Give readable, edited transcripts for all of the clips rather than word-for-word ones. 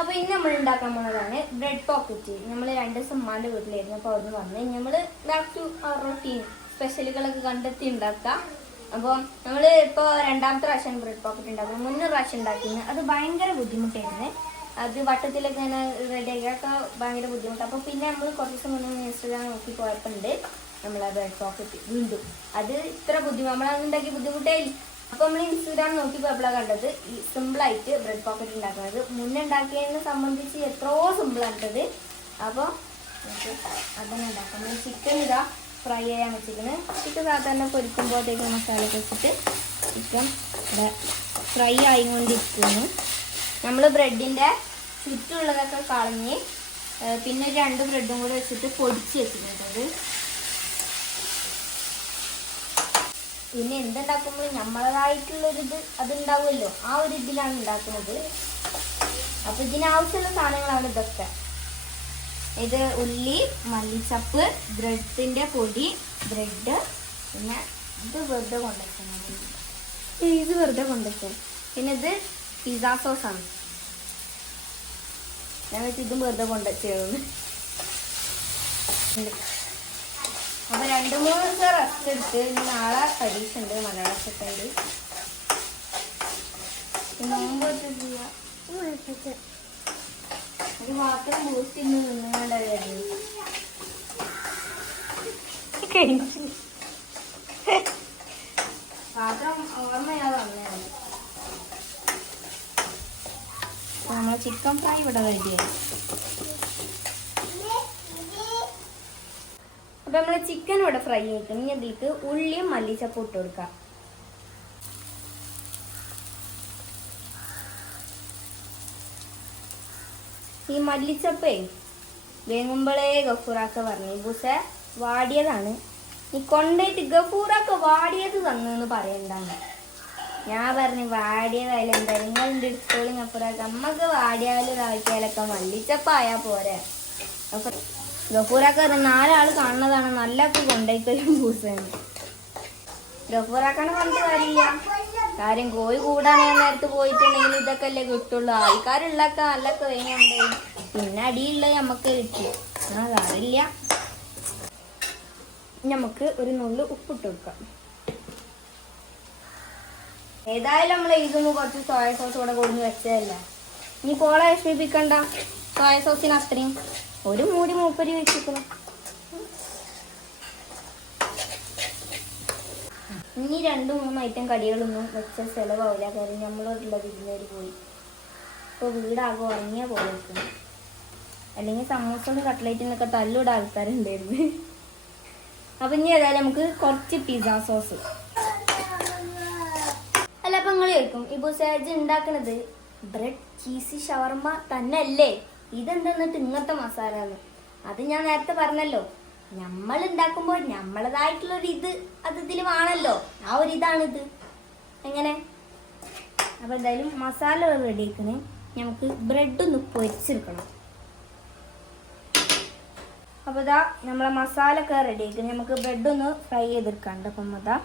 അപ്പോൾ ഇന്ന് നമ്മൾ ഉണ്ടാക്കാൻ പോകുന്നതാണ് ബ്രെഡ് പോക്കറ്റ്. നമ്മൾ 2 ദിവസം ഉമ്മാൻ്റെ വീട്ടിലായിരുന്നു. അപ്പോൾ അവിടുന്ന് വന്ന് നമ്മൾ ബാക്ക് ടു റൊട്ടീൻ സ്പെഷ്യലുകളൊക്കെ കണ്ടെത്തി ഉണ്ടാക്കുക. അപ്പോൾ നമ്മൾ ഇപ്പോൾ 2ാമത്തെ പ്രാവശ്യം ബ്രെഡ് പോക്കറ്റ് ഉണ്ടാക്കുന്നത്. മുന്നേ പ്രാവശ്യം ഉണ്ടാക്കിയിരുന്നു. അത് ഭയങ്കര ബുദ്ധിമുട്ടായിരുന്നു. അത് വട്ടത്തിലൊക്കെ ഇങ്ങനെ റെഡിയാക്കിയൊക്കെ ഭയങ്കര ബുദ്ധിമുട്ട്. അപ്പോൾ പിന്നെ നമ്മൾ കുറച്ച് ദിവസം മുന്നേ ഇൻസ്റ്റാഗ്രാം നോക്കി പോയപ്പോണ്ട് നമ്മളെ ബ്രെഡ് പോക്കറ്റ് വീണ്ടും അത് ഇത്ര നമ്മളത് ഉണ്ടാക്കി ബുദ്ധിമുട്ടേ ഇല്ല. അപ്പോൾ നമ്മൾ ഇൻസ്റ്റാഗ്രാം നോക്കി പോയപ്പോഴാണ് കണ്ടത് ഈ സിമ്പിളായിട്ട് ബ്രെഡ് പോക്കറ്റ് ഉണ്ടാക്കുന്നത്. മുന്നേ ഉണ്ടാക്കിയതിനെ സംബന്ധിച്ച് എത്രയോ സിമ്പിളായിട്ടത്. അപ്പോൾ അതന്നെ ഉണ്ടാക്കാം. ചിക്കൻ ഇതാ ഫ്രൈ ചെയ്യാൻ വെച്ചിരിക്കുന്നത്. ചിക്കൻ സാധാരണ പൊരിക്കുമ്പോഴത്തേക്ക് മസാലയൊക്കെ വെച്ചിട്ട് ചിക്കൻ ഇവിടെ ഫ്രൈ ആയിക്കൊണ്ടിരിക്കുന്നു. നമ്മൾ ബ്രെഡിൻ്റെ ചുറ്റുമുള്ളതൊക്കെ കളഞ്ഞ് പിന്നെ 2 ബ്രെഡും കൂടെ വെച്ചിട്ട് പൊടിച്ച് വെച്ചിട്ടുണ്ട്. പിന്നെ എന്തുണ്ടാക്കുമ്പോൾ നമ്മളതായിട്ടുള്ളൊരിത് അതുണ്ടാവുമല്ലോ, ആ ഒരു ഇതിലാണ് ഉണ്ടാക്കുന്നത്. അപ്പോൾ ഇതിനാവശ്യമുള്ള സാധനങ്ങളാണ് ഇതൊക്കെ. ഇത് ഉള്ളി, മല്ലിച്ചപ്പ്, ബ്രെഡിൻ്റെ പൊടി, ബ്രെഡ്, പിന്നെ ഇത് വെറുതെ കൊണ്ടുവയ്ക്കണം. ഇത് വെറുതെ കൊണ്ടുവയ്ക്കണം. പിന്നെ ഇത് പിസ്സ സോസാണ്. ഞാൻ വെച്ച് ഇതും വെറുതെ കൊണ്ടുവച്ചത്. അപ്പോൾ 2-3 ദിവസം റെസ്റ്റ് എടുത്ത് നാളെ പരീക്ഷ ഉണ്ട്, മലയാള സെക്കൻഡ്. നോമ്പ് ഒരു മാത്രം ബൂസ്റ്റ് ഇന്ന് നിന്നുകൊണ്ടായിരുന്നു. പാത്രം ഓർമ്മയാതെ വന്നതാണ്. നമ്മൾ ചിക്കൻ ഫ്രൈ ഇവിടെ റെഡിയായി. അപ്പം നമ്മൾ ചിക്കൻ ഇവിടെ ഫ്രൈ ആയിരിക്കണം. ഇനി അതിലേക്ക് ഉള്ളിയും മല്ലിച്ചപ്പും ഇട്ട് കൊടുക്കാം. ഈ മല്ലിച്ചപ്പേ വേങ്ങുമ്പോഴേ ഗഫൂറാക്ക പറഞ്ഞു ബുസ വാടിയതാണ്, നീ കൊണ്ടുപോയിട്ട് ഗഫൂറാക്ക വാടിയത് തന്നെന്ന് പറയണ്ടാണ്. ഞാൻ പറഞ്ഞു വാടിയതായാലും എന്താ നിങ്ങളുടെ എടുത്തോളും ഗഫൂറാക്ക, അമ്മക്ക് വാടിയാലും ഇതാക്കിയാലൊക്കെ മല്ലിച്ചപ്പായാൽ പോരെ. അപ്പം ഗഫൂറാക്ക 4 ആൾ കാണുന്നതാണ് നല്ലൊക്കെ കൊണ്ടുപോയിക്കൊരു ബൂസാണ്. ഗഫൂറാക്കാണ് പറഞ്ഞിട്ട് കാര്യമില്ല. കാര്യം കോഴി കൂടാൻ നേരത്ത് പോയിട്ടുണ്ടെങ്കിൽ ഇതൊക്കെ അല്ലേ കിട്ടുള്ളൂ. ആൾക്കാരുള്ളൊക്കെ നല്ല കഴിഞ്ഞുണ്ടായി, പിന്നെ അടിയുള്ളത് നമുക്ക് കിട്ടി. അതറിയില്ല. നമുക്ക് ഒരു നുള്ളു ഉപ്പിട്ട് കൊടുക്കാം. ഏതായാലും നമ്മൾ ഇതൊന്നും കുറച്ച് സോയ സോസ് കൂടെ കൊടുന്ന് വെച്ചതല്ല. ഇനി പോളെ വിഷമിപ്പിക്കണ്ട. സോയ സോസിന് അത്രയും ഒരു മൂടി മൂപ്പരി വെച്ചിരിക്കണം. ഇനി 2-3 ഐറ്റം കടികളൊന്നും വെച്ച ചിലവാവില്ല. കാര്യം നമ്മളോടുള്ള വിരുന്നേര് പോയി. ഇപ്പോൾ വീടാകെ ഉറങ്ങിയ പോലെ വെക്കണം. അല്ലെങ്കിൽ സമൂസയും കട്ട്ലേറ്റിനൊക്കെ തല്ലൂടെ ആൾക്കാരുണ്ടായിരുന്നു. അപ്പം ഇനി ഏതായാലും നമുക്ക് കുറച്ച് പിസ്സ സോസ്. അല്ല അപ്പം നിങ്ങൾ ചോദിക്കും ഈ ബുസാജ് ഉണ്ടാക്കുന്നത് ബ്രെഡ് ചീസി ഷവർമ തന്നെ അല്ലേ, ഇതെന്തെന്നിട്ട് ഇങ്ങനത്തെ മസാല എന്ന്? അത് ഞാൻ നേരത്തെ പറഞ്ഞല്ലോ, നമ്മൾ ഉണ്ടാക്കുമ്പോൾ നമ്മളതായിട്ടുള്ളൊരു ഇത് അത് ഇതിൽ വേണമല്ലോ. ആ ഒരു ഇതാണിത്. എങ്ങനെ അപ്പം എന്തായാലും മസാല റെഡി ആക്കണേ. നമുക്ക് ബ്രെഡ് ഒന്ന് പൊരിച്ചെടുക്കണം. അപ്പോൾ ഇതാ നമ്മളെ മസാല ഒക്കെ റെഡി ആക്കണേ. നമുക്ക് ബ്രെഡ് ഒന്ന് ഫ്രൈ ചെയ്തെടുക്കാണ്ട്. അപ്പം അതാ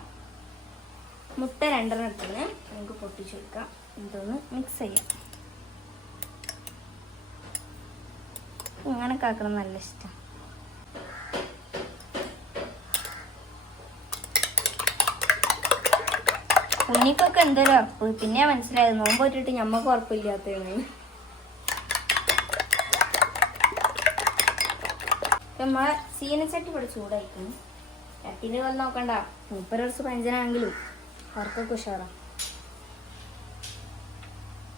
മുട്ട 2 ഇട്ടിന് നമുക്ക് പൊട്ടിച്ച് വെക്കാം. ഇതൊന്ന് മിക്സ് ചെയ്യാം. ഇങ്ങനൊക്കെ ആക്കണം, നല്ല ഇഷ്ടം. ഉണ്ണിക്കൊക്കെ എന്തൊരു ഉറപ്പ്. പിന്നെ മനസ്സിലായത് നോമ്പ് പറ്റിട്ട് ഞമ്മക്ക് ഉറപ്പില്ലാത്തതാണ്. നമ്മളെ ചീനച്ചട്ടി ഇവിടെ ചൂടായിരിക്കും. ചട്ടിന് വന്ന് നോക്കണ്ട, 30 വർഷം പഞ്ചനാണെങ്കിലും ഉറക്കൊക്കെ ഉഷാറാ.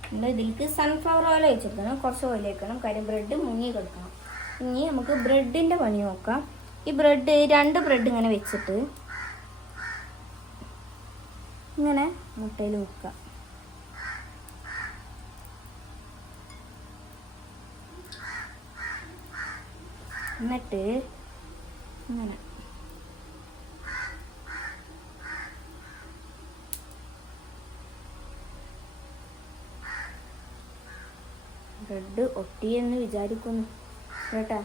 നമ്മൾ ഇതിലേക്ക് സൺഫ്ലവർ ഓയിൽ വെച്ചെടുക്കണം. കുറച്ച് ഓയിൽ വെക്കണം. കാര്യം ബ്രെഡ് മുങ്ങി കിടക്കണം. ഇനി നമുക്ക് ബ്രെഡിൻ്റെ പണി നോക്കാം. ഈ ബ്രെഡ് 2 ബ്രെഡ് ഇങ്ങനെ വെച്ചിട്ട് ഇങ്ങനെ മുട്ടയിൽ വെക്കുക. എന്നിട്ട് ഇങ്ങനെ ബ്രെഡ് ഒട്ടിയെന്ന് വിചാരിക്കുന്നു കേട്ടാ.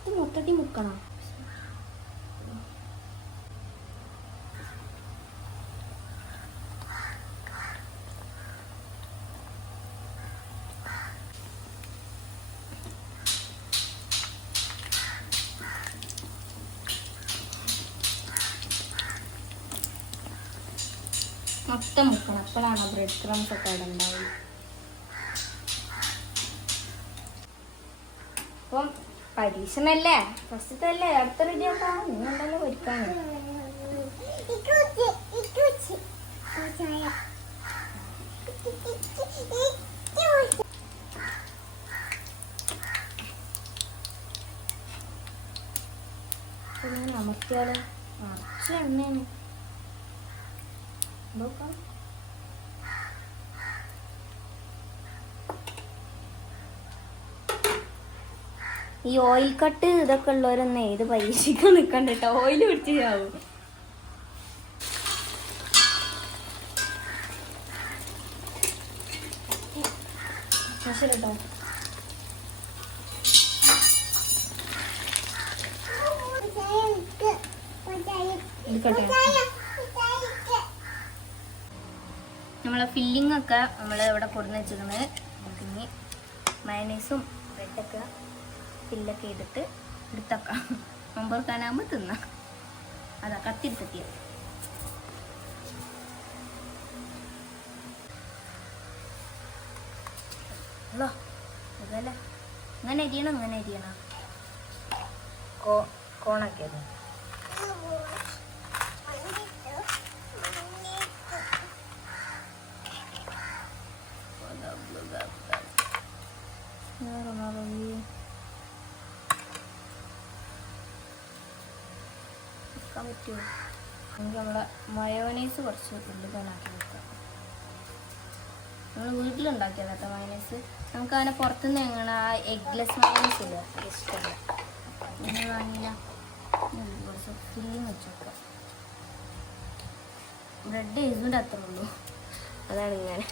ഇത് മൊത്തത്തിൽ മുക്കണം. മൊത്തം മുക്കണം, അപ്പോഴാണ് ബ്രെഡ് ക്രംസ് ഒക്കെ അവിടെ ഉണ്ടാവുക. അപ്പം പരീക്ഷണല്ലേ, ഫസ്റ്റല്ലേ, അടുത്ത റെഡിയാക്കാം. നിങ്ങളുണ്ടല്ലോ പൊരിക്കാൻ. അമർത്തിയാലോ, നിറച്ച് എണ്ണയാണ്. നോക്കാം. ഈ ഓയിൽ കട്ട് ഇതൊക്കെ ഉള്ളവരൊന്നേ ഇത് പരീക്ഷിക്കാൻ നിൽക്കണ്ട കേട്ടോ, ഓയിൽ പിടിച്ച് ചാവും. കേട്ടോ നമ്മളെ ഫില്ലിംഗ് ഒക്കെ നമ്മൾ ഇവിടെ കൊടുന്ന് വെച്ചിരുന്നത്. പിന്നെ മയണൈസും ബ്രെഡൊക്കെ ഫില്ലൊക്കെ ചെയ്തിട്ട് എടുത്തേക്കാം. മുമ്പൊരുക്കാനാകുമ്പോൾ തിന്നാം. അതാ കത്തിരിത്തെത്തിയ അതല്ല, ഇങ്ങനെ അരിയണം, ഇങ്ങനെ അരിയണം. കോണൊക്കെ പറ്റുമോ? നമുക്ക് നമ്മളെ മയോനൈസ് കുറച്ച് ഉള്ളിലാക്കി വെക്കാം. നമ്മൾ വീട്ടിലുണ്ടാക്കിയതാട്ടോ മയോനൈസ്. നമുക്ക് അതിനെ പുറത്തുനിന്ന് എങ്ങനെ ആ എഗ്ലെസ് മയോനൈസ് ഇല്ല, ഇഷ്ടമല്ല. അങ്ങനെ വാങ്ങില്ല, കുറച്ച് ഫില്ലിങ് വെച്ച് വെക്കാം. ബ്രെഡ് എഴുതിൻ്റെ അത്രേ ഉള്ളൂ, അതാണ് ഇങ്ങനെ.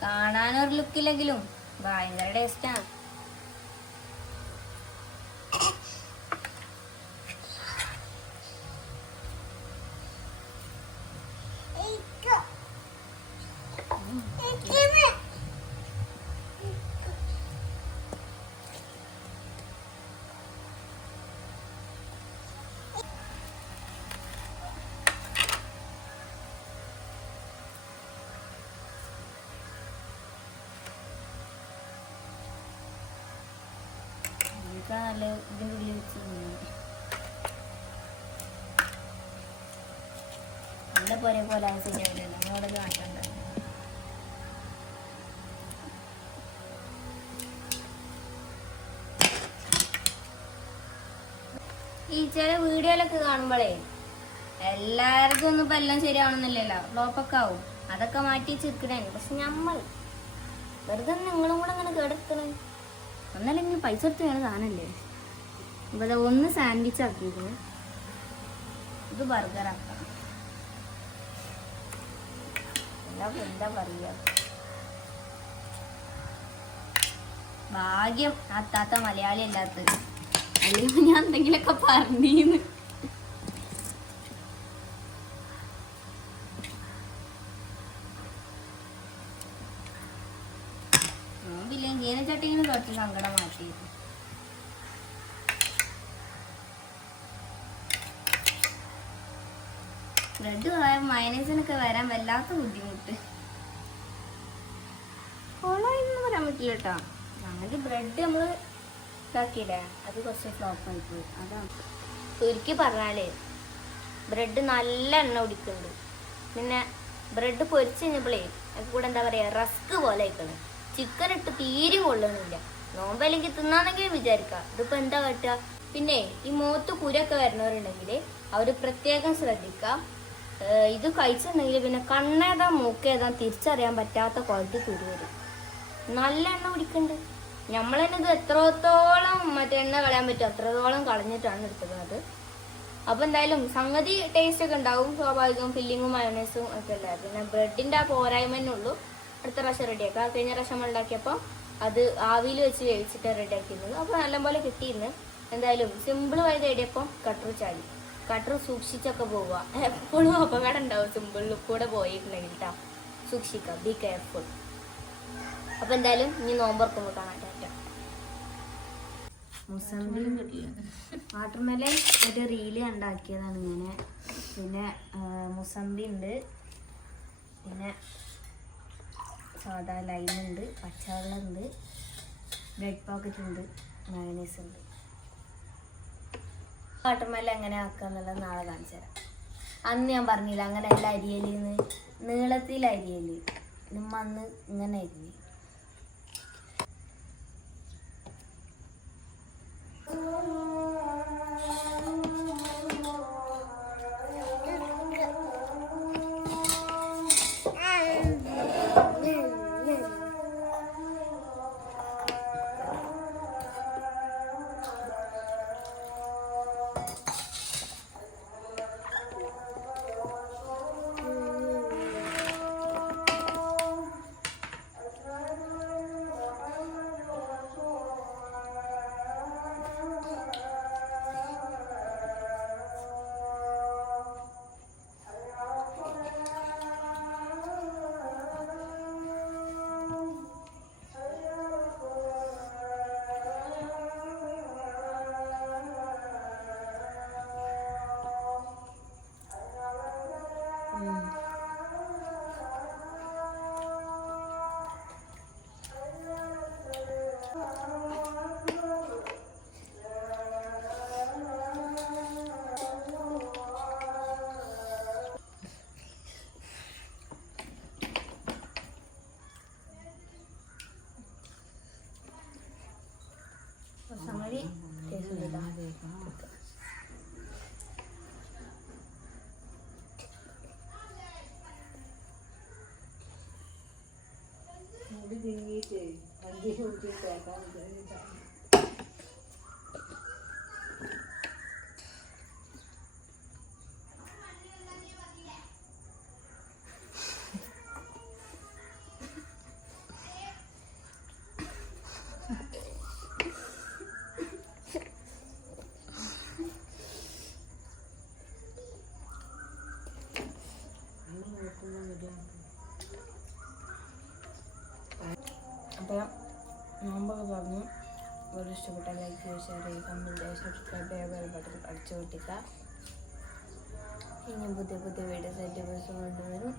കാണാനൊരു ലുക്കില്ലെങ്കിലും ഭയങ്കര ടേസ്റ്റാണ്. നല്ല ഇതിൻ്റെ ഉള്ളിൽ വെച്ച് നല്ല പോലെ ശരിയാവില്ല, നമ്മളോട് കാട്ടണ്ട. ഈ ചില വീഡിയോയിലൊക്കെ കാണുമ്പോഴേ എല്ലാവർക്കും ഒന്നും ഇപ്പം എല്ലാം ശരിയാവണമെന്നില്ലല്ലോ, ഫ്ലോപ്പൊക്കെ ആവും. അതൊക്കെ മാറ്റി വെച്ചിരിക്കണേ. പക്ഷെ നമ്മൾ വെറുതെ നിങ്ങളും കൂടെ അങ്ങനെ കേടെത്തണേ. ഒന്നല്ലെങ്കിൽ പൈസ എടുത്ത് വേണം സാധനമല്ലേ. ഇവിടെ ഒന്ന് സാൻഡ്വിച്ച് ആക്കിയിരുന്നു, ഇത് ബർഗറാക്കാം. എന്താ പറയുക, ഭാഗ്യം അത്താത്ത മലയാളി അല്ലാത്തത്, അല്ലെങ്കിൽ ഞാൻ എന്തെങ്കിലുമൊക്കെ പറഞ്ഞീന്ന്. ജീനച്ചട്ടിങ്ങനെ കുറച്ച് സങ്കടം മാറ്റി. ബ്രെഡ് മയനൈസിനൊക്കെ വരാൻ വല്ലാത്ത ബുദ്ധിമുട്ട്. കൊളായിന്ന് പറയാൻ പറ്റില്ല കേട്ടോ. അങ്ങനെ ബ്രെഡ് നമ്മള് ഇതാക്കിയില്ലേ, അത് കുറച്ച് ഫ്ലോപ്പ് ആയിപ്പോയി. അതാണ് ചുരുക്കി പറഞ്ഞാലേ ബ്രെഡ് നല്ല എണ്ണ കുടിക്കുന്നുണ്ട്. പിന്നെ ബ്രെഡ് പൊരിച്ച് കഴിഞ്ഞപ്പോഴേ അത് കൂടെ എന്താ പറയാ, റസ്ക് പോലെ ആയിക്കണം. ചിക്കൻ ഇട്ട് തീരെ കൊള്ളണില്ല. നോമ്പല്ലെങ്കിൽ തിന്നാന്നെങ്കിലും വിചാരിക്കാം. ഇതിപ്പോ എന്താ കാട്ടുക. പിന്നെ ഈ മുഖത്ത് കുരൊക്കെ വരുന്നവരുണ്ടെങ്കിൽ അവർ പ്രത്യേകം ശ്രദ്ധിക്കാം. ഇത് കഴിച്ചിട്ടുണ്ടെങ്കിൽ പിന്നെ കണ്ണേതാ മൂക്കേതാ തിരിച്ചറിയാൻ പറ്റാത്ത ക്വാളിറ്റി കുരു വരും. നല്ല എണ്ണ കുടിക്കുന്നുണ്ട്. നമ്മൾ തന്നെ ഇത് എത്രത്തോളം മറ്റേ എണ്ണ കളയാൻ പറ്റും അത്രത്തോളം കളഞ്ഞിട്ടാണ് എടുക്കുന്നത്. അപ്പൊ എന്തായാലും സംഗതി ടേസ്റ്റ് ഒക്കെ ഉണ്ടാവും. സ്വാഭാവികം ഫില്ലിങ്ങും മയോണൈസും ഒക്കെ അല്ലേ. പിന്നെ ബ്രെഡിന്റെ ആ പോരായ്മ തന്നെ ഉള്ളൂ. അടുത്ത പ്രാവശ്യം റെഡിയാക്കാം. കഴിഞ്ഞ പ്രാവശ്യം നമ്മൾ ഉണ്ടാക്കിയപ്പോൾ അത് ആവിയിൽ വെച്ച് വേവിച്ചിട്ട് റെഡിയാക്കിയിരുന്നത്. അപ്പോൾ നല്ലപോലെ കിട്ടിയിരുന്നു. എന്തായാലും സിമ്പിൾ ആയ തേടിയപ്പോൾ കട്ടർ ചാടി. കട്ടർ സൂക്ഷിച്ചൊക്കെ പോവുക. എപ്പോഴും അപകടം ഉണ്ടാവും സിമ്പിളിൽ കൂടെ പോയിട്ടുണ്ടെങ്കിൽ കേട്ടോ. സൂക്ഷിക്കുക, ബി കെയർഫുൾ. അപ്പം എന്തായാലും ഇനി നോമ്പുറക്കുമ്പോൾ കാണാൻ പറ്റാം. വാട്ടർമെലൻ ഒരു റീല് ഉണ്ടാക്കിയതാണ് ഇങ്ങനെ. പിന്നെ മുസമ്പി ഉണ്ട്, പിന്നെ സാധാ ലൈമുണ്ട്, പച്ചവെള്ളം ഉണ്ട്, ബ്രെഡ് പോക്കറ്റ് ഉണ്ട്, മയണൈസ് ഉണ്ട്. വാട്ടർമെലൻ എങ്ങനെ ആക്കുക എന്നുള്ളത് നാളെ കാണിച്ചു തരാം. അന്ന് ഞാൻ പറഞ്ഞില്ല അങ്ങനെ എല്ലാ അരിയലിന്ന് നീളത്തിൽ അരിയല് നമ്മ അന്ന് ഇങ്ങനെ അരിഞ്ഞ്. സംഗതി അപ്പോൾ നോമ്പൊക്കെ തുറന്നു. ഒരു ഇഷ്ടപ്പെട്ട ലൈക്ക് ചെയ്യുക, ഷെയർ ചെയ്യുക, കമൻറ്റ് ചെയ്യുക, സബ്സ്ക്രൈബ് ചെയ്യുക, ബെൽ ബട്ടൺ അടിച്ചു പൊട്ടിക്കുക. ഇനി പുതിയ പുതിയ വീഡിയോസ് ആയിട്ട് ദിവസം കൊണ്ടുവരും.